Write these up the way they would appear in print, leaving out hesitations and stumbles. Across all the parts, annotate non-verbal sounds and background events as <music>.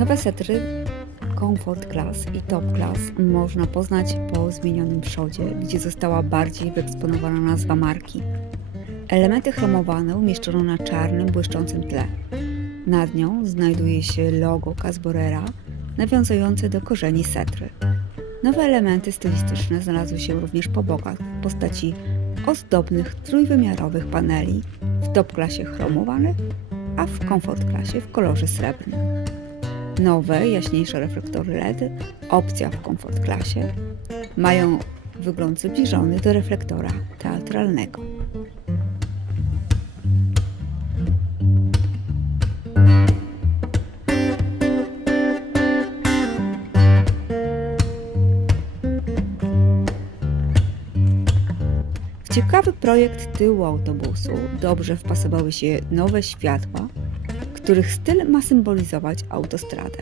Nowe setry Comfort Class i Top Class można poznać po zmienionym przodzie, gdzie została bardziej wyeksponowana nazwa marki. Elementy chromowane umieszczono na czarnym, błyszczącym tle. Nad nią znajduje się logo Casborera, nawiązujące do korzeni setry. Nowe elementy stylistyczne znalazły się również po bokach w postaci ozdobnych, trójwymiarowych paneli w Top Classie chromowanych, a w Comfort Classie w kolorze srebrnym. Nowe, jaśniejsze reflektory LED, opcja w Comfort Classie, mają wygląd zbliżony do reflektora teatralnego. W ciekawy projekt tyłu autobusu dobrze wpasowały się nowe światła, których styl ma symbolizować autostradę.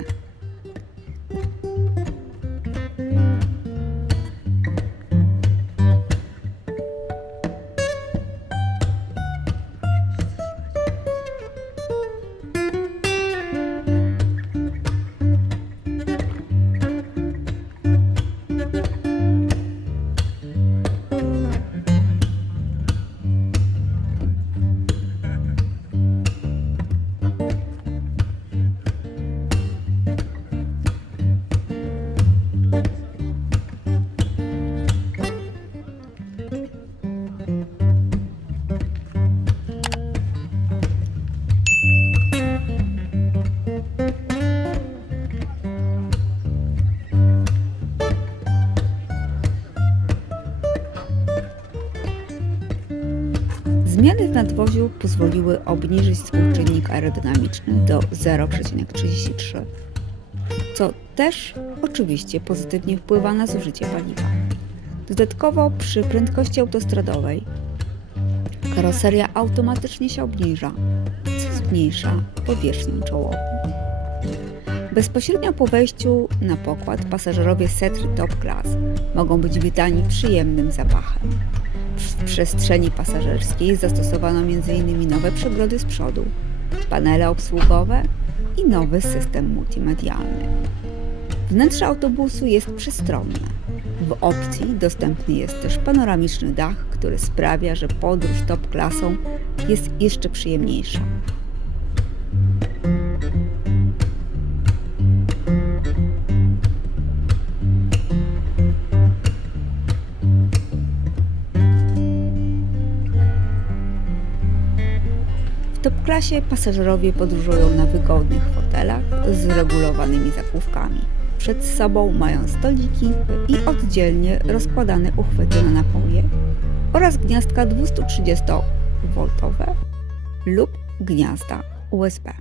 Zmiany w nadwoziu pozwoliły obniżyć współczynnik aerodynamiczny do 0,33, co też oczywiście pozytywnie wpływa na zużycie paliwa. Dodatkowo przy prędkości autostradowej karoseria automatycznie się obniża, co zmniejsza powierzchnię czołową. Bezpośrednio po wejściu na pokład pasażerowie setry Top Class mogą być witani przyjemnym zapachem. W przestrzeni pasażerskiej zastosowano m.in. nowe przegrody z przodu, panele obsługowe i nowy system multimedialny. Wnętrze autobusu jest przestronne. W opcji dostępny jest też panoramiczny dach, który sprawia, że podróż top klasą jest jeszcze przyjemniejsza. W Top Classie pasażerowie podróżują na wygodnych fotelach z regulowanymi zakówkami. Przed sobą mają stoliki i oddzielnie rozkładane uchwyty na napoje oraz gniazdka 230V lub gniazda USB.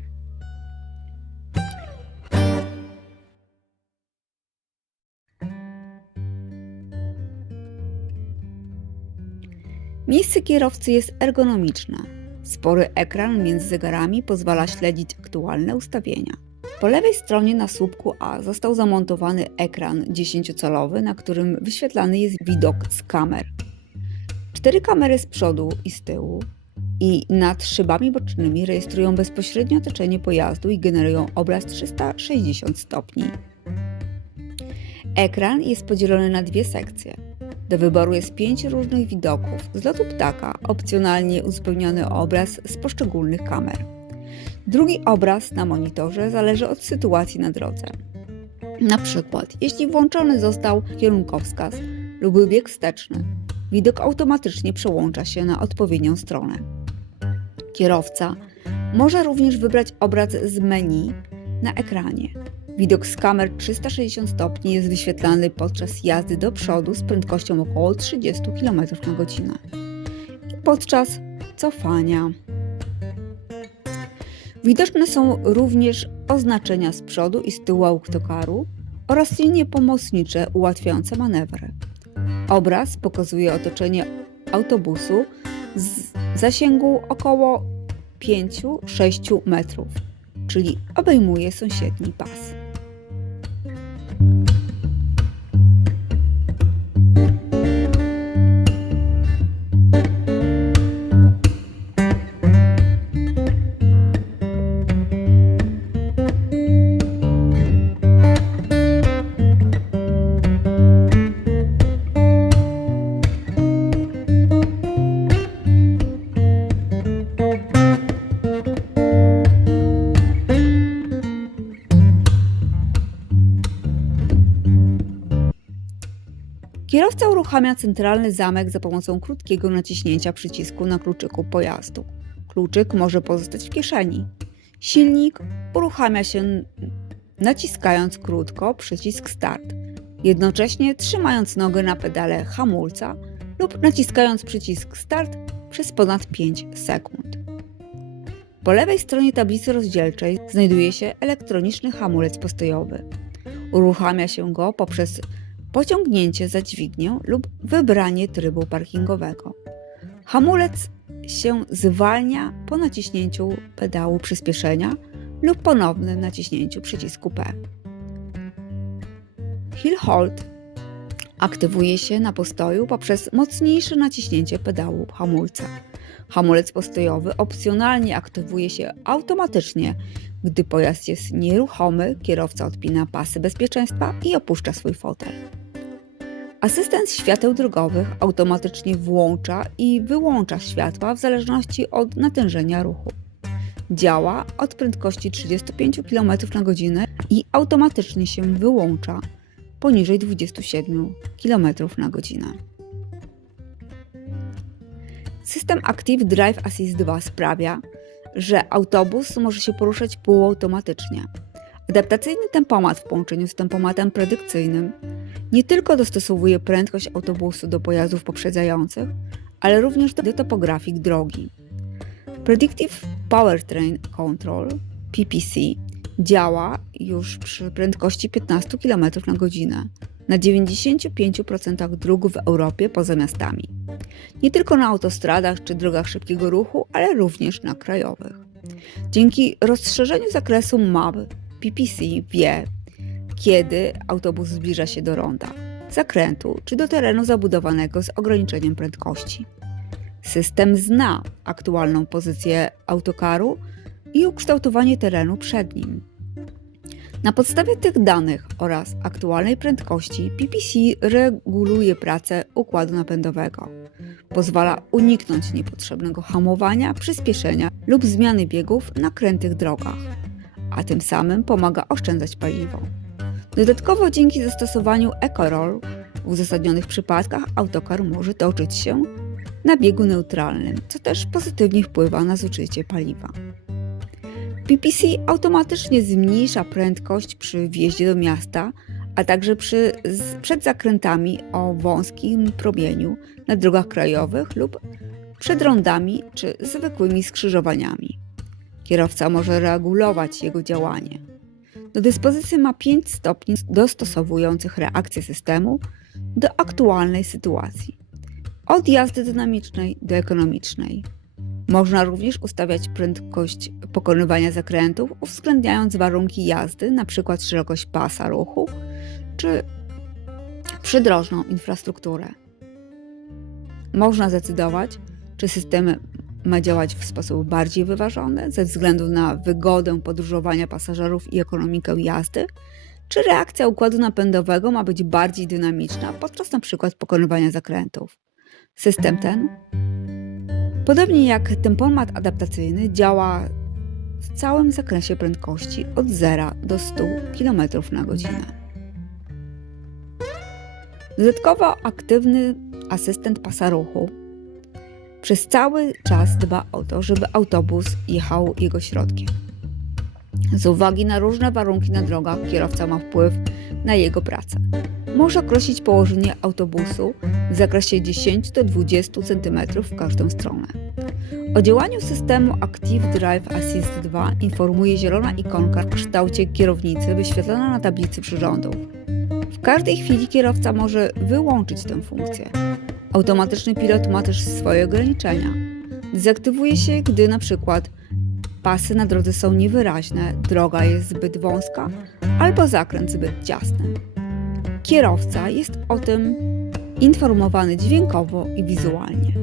Miejsce kierowcy jest ergonomiczne. Spory ekran między zegarami pozwala śledzić aktualne ustawienia. Po lewej stronie na słupku A został zamontowany ekran 10-calowy, na którym wyświetlany jest widok z kamer. 4 kamery z przodu i z tyłu i nad szybami bocznymi rejestrują bezpośrednio otoczenie pojazdu i generują obraz 360 stopni. Ekran jest podzielony na dwie sekcje. Do wyboru jest 5 różnych widoków z lotu ptaka, opcjonalnie uzupełniony obraz z poszczególnych kamer. Drugi obraz na monitorze zależy od sytuacji na drodze. Na przykład, jeśli włączony został kierunkowskaz lub bieg wsteczny, widok automatycznie przełącza się na odpowiednią stronę. Kierowca może również wybrać obraz z menu na ekranie. Widok z kamer 360 stopni jest wyświetlany podczas jazdy do przodu z prędkością około 30 km/h i podczas cofania. Widoczne są również oznaczenia z przodu i z tyłu autokaru oraz linie pomocnicze ułatwiające manewry. Obraz pokazuje otoczenie autobusu z zasięgu około 5-6 metrów, czyli obejmuje sąsiedni pas. Kierowca uruchamia centralny zamek za pomocą krótkiego naciśnięcia przycisku na kluczyku pojazdu. Kluczyk może pozostać w kieszeni. Silnik uruchamia się naciskając krótko przycisk start, jednocześnie trzymając nogę na pedale hamulca lub naciskając przycisk start przez ponad 5 sekund. Po lewej stronie tablicy rozdzielczej znajduje się elektroniczny hamulec postojowy. Uruchamia się go poprzez pociągnięcie za dźwignię lub wybranie trybu parkingowego. Hamulec się zwalnia po naciśnięciu pedału przyspieszenia lub ponownym naciśnięciu przycisku P. Hill Hold aktywuje się na postoju poprzez mocniejsze naciśnięcie pedału hamulca. Hamulec postojowy opcjonalnie aktywuje się automatycznie, gdy pojazd jest nieruchomy, kierowca odpina pasy bezpieczeństwa i opuszcza swój fotel. Asystent świateł drogowych automatycznie włącza i wyłącza światła w zależności od natężenia ruchu. Działa od prędkości 35 km/h i automatycznie się wyłącza poniżej 27 km/h. System Active Drive Assist 2 sprawia, że autobus może się poruszać półautomatycznie. Adaptacyjny tempomat w połączeniu z tempomatem predykcyjnym nie tylko dostosowuje prędkość autobusu do pojazdów poprzedzających, ale również do topografii drogi. Predictive Powertrain Control <coughs> działa już przy prędkości 15 km/h na 95% dróg w Europie poza miastami. Nie tylko na autostradach czy drogach szybkiego ruchu, ale również na krajowych. Dzięki rozszerzeniu zakresu map PPC wie, kiedy autobus zbliża się do ronda, zakrętu czy do terenu zabudowanego z ograniczeniem prędkości. System zna aktualną pozycję autokaru i ukształtowanie terenu przed nim. Na podstawie tych danych oraz aktualnej prędkości PPC reguluje pracę układu napędowego. Pozwala uniknąć niepotrzebnego hamowania, przyspieszenia lub zmiany biegów na krętych drogach, a tym samym pomaga oszczędzać paliwo. Dodatkowo dzięki zastosowaniu EcoRoll w uzasadnionych przypadkach autokar może toczyć się na biegu neutralnym, co też pozytywnie wpływa na zużycie paliwa. PPC automatycznie zmniejsza prędkość przy wjeździe do miasta, a także przed zakrętami o wąskim promieniu na drogach krajowych lub przed rondami czy zwykłymi skrzyżowaniami. Kierowca może regulować jego działanie. Do dyspozycji ma 5 stopni dostosowujących reakcję systemu do aktualnej sytuacji. Od jazdy dynamicznej do ekonomicznej. Można również ustawiać prędkość pokonywania zakrętów, uwzględniając warunki jazdy, np. szerokość pasa ruchu czy przydrożną infrastrukturę. Można zdecydować, czy system ma działać w sposób bardziej wyważony ze względu na wygodę podróżowania pasażerów i ekonomikę jazdy, czy reakcja układu napędowego ma być bardziej dynamiczna podczas np. pokonywania zakrętów. System ten, podobnie jak tempomat adaptacyjny, działa w całym zakresie prędkości od 0 do 100 km/h. Dodatkowo aktywny asystent pasa ruchu przez cały czas dba o to, żeby autobus jechał jego środkiem. Z uwagi na różne warunki na drogach, kierowca ma wpływ na jego pracę. Może określić położenie autobusu w zakresie 10 do 20 cm w każdą stronę. O działaniu systemu Active Drive Assist 2 informuje zielona ikonka w kształcie kierownicy wyświetlona na tablicy przyrządów. W każdej chwili kierowca może wyłączyć tę funkcję. Automatyczny pilot ma też swoje ograniczenia. Dezaktywuje się, gdy np. pasy na drodze są niewyraźne, droga jest zbyt wąska albo zakręt zbyt ciasny. Kierowca jest o tym informowany dźwiękowo i wizualnie.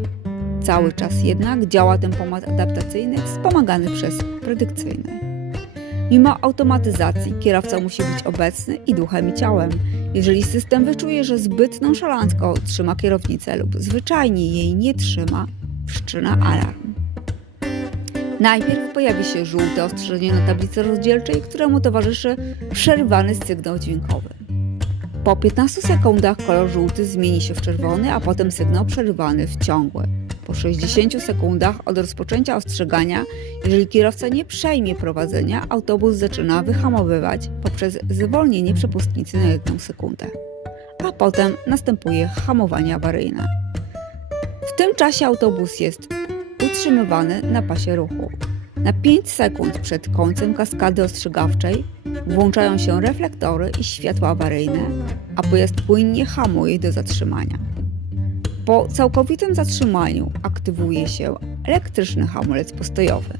Cały czas jednak działa tempomat adaptacyjny wspomagany przez predykcyjny. Mimo automatyzacji kierowca musi być obecny i duchem i ciałem. Jeżeli system wyczuje, że zbyt nonszalancko trzyma kierownicę lub zwyczajnie jej nie trzyma, wszczyna alarm. Najpierw pojawi się żółte ostrzeżenie na tablicy rozdzielczej, któremu towarzyszy przerwany sygnał dźwiękowy. Po 15 sekundach kolor żółty zmieni się w czerwony, a potem sygnał przerywany w ciągły. Po 60 sekundach od rozpoczęcia ostrzegania, jeżeli kierowca nie przejmie prowadzenia, autobus zaczyna wyhamowywać poprzez zwolnienie przepustnicy na 1 sekundę. A potem następuje hamowanie awaryjne. W tym czasie autobus jest utrzymywany na pasie ruchu. Na 5 sekund przed końcem kaskady ostrzegawczej włączają się reflektory i światła awaryjne, a pojazd płynnie hamuje do zatrzymania. Po całkowitym zatrzymaniu aktywuje się elektryczny hamulec postojowy.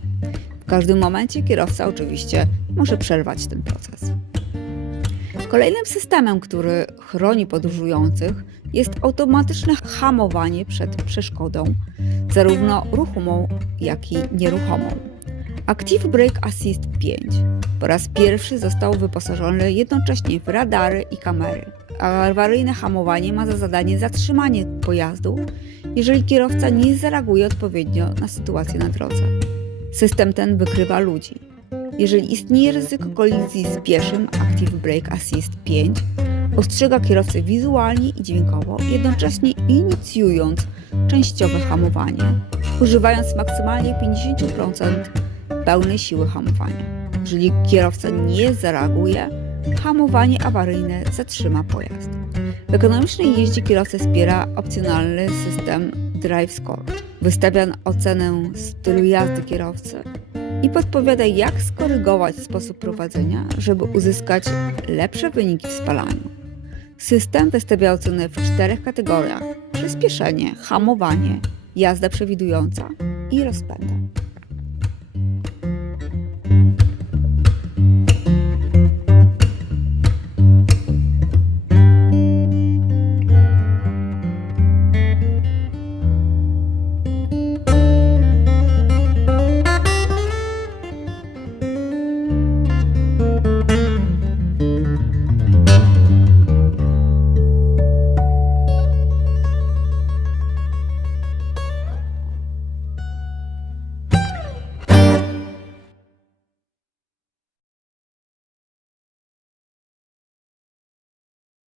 W każdym momencie kierowca oczywiście może przerwać ten proces. Kolejnym systemem, który chroni podróżujących, jest automatyczne hamowanie przed przeszkodą, zarówno ruchomą, jak i nieruchomą. Active Brake Assist 5 po raz pierwszy został wyposażony jednocześnie w radary i kamery. Awaryjne hamowanie ma za zadanie zatrzymanie pojazdu, jeżeli kierowca nie zareaguje odpowiednio na sytuację na drodze. System ten wykrywa ludzi. Jeżeli istnieje ryzyko kolizji z pieszym, Active Brake Assist 5 ostrzega kierowcę wizualnie i dźwiękowo, jednocześnie inicjując częściowe hamowanie, używając maksymalnie 50% pełnej siły hamowania. Jeżeli kierowca nie zareaguje, hamowanie awaryjne zatrzyma pojazd. W ekonomicznej jeździe kierowcę wspiera opcjonalny system Drive Score. Wystawia ocenę stylu jazdy kierowcy i podpowiada, jak skorygować sposób prowadzenia, żeby uzyskać lepsze wyniki w spalaniu. System wystawia ocenę w 4 kategoriach: przyspieszenie, hamowanie, jazda przewidująca i rozpęd.